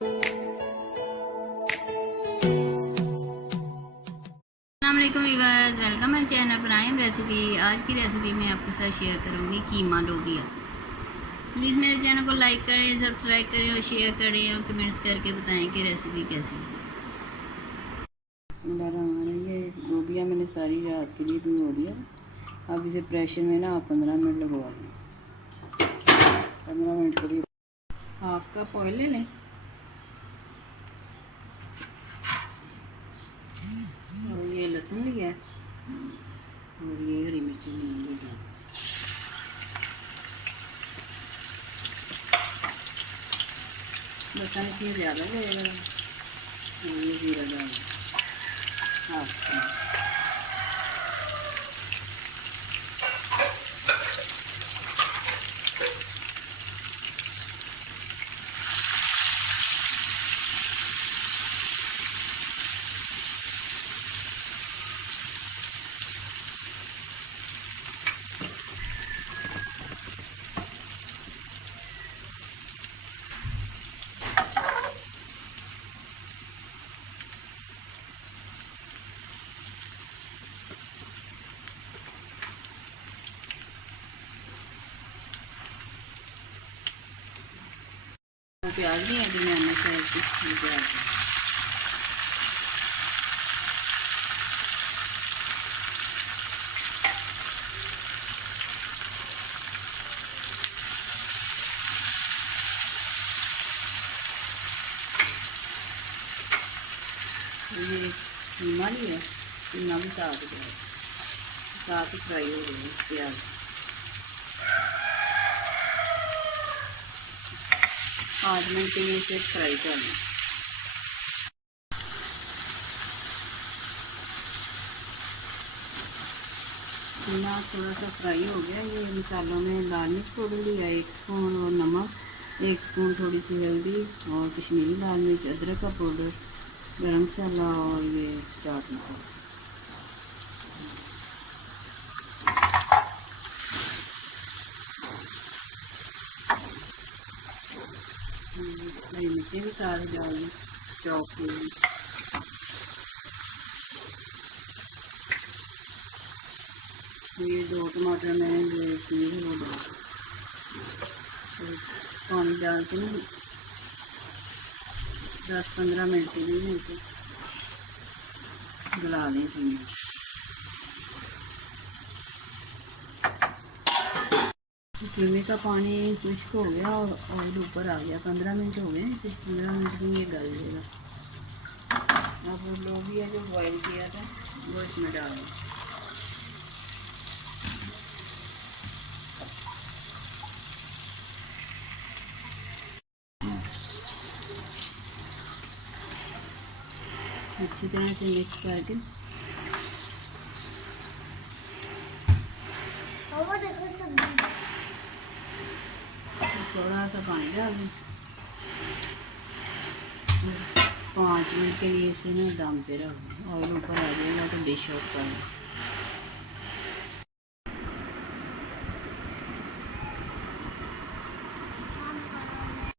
अस्सलामुअलैकुम viewers, welcome है channel prime recipe. आज की रेसिपी में आपके साथ शेयर करूँगी कीमा लोबिया। प्लीज़ मेरे चैनल को लाइक करें, सब्सक्राइब करें और शेयर करें और कमेंट्स करके बताएं कि रेसिपी कैसी है। ये लोबिया मैंने सारी रात के लिए भिगो दिया। अब इसे प्रेशर में ना 15 मिनट लगवा दें। 15 मिनट के लिए हाफ कप ऑयल ले लें और ये लहसुन लिया है और ये हरी मिर्ची ली है। लहसुन इसमें ज़्यादा लगेगा और ये जीरा डाल हाफ प्याज नहीं है कि मैंने प्याज ये कीमा लिया, कीमा भी साथ ही फ्राई हो गया प्याज। 5 मिनट के लिए इसे फ्राई करना। कीमा थोड़ा सा फ्राई हो गया। ये मसालों में लाल मिर्च पाउडर लिया 1 स्पून और नमक 1 स्पून, थोड़ी सी हल्दी और कश्मीरी लाल मिर्च, अदरक का पाउडर, गरम मसाला और ये चाट मसाला। हरी मिर्ची भी सारी डाल दें चॉप की। ये 2 टमाटर मैंने जो किए हैं वो डाल पानी डाल के 10-15 मिनट के लिए इनको गला लें। कीमे का पानी खुश्क हो गया और ऑयल ऊपर आ गया। 15 मिनट हो गए, इसे 15 मिनट में ये गल जाएगा। अब लोबिया जो बॉयल किया था वो इसमें डालें। अच्छी तरह से मिक्स करके थोड़ा सा पानी डाल दें। 5 मिनट के लिए इसे ना दम पे रख दें। ऑयल ऊपर आ जाएगा तो डिश ऑफ कर दें।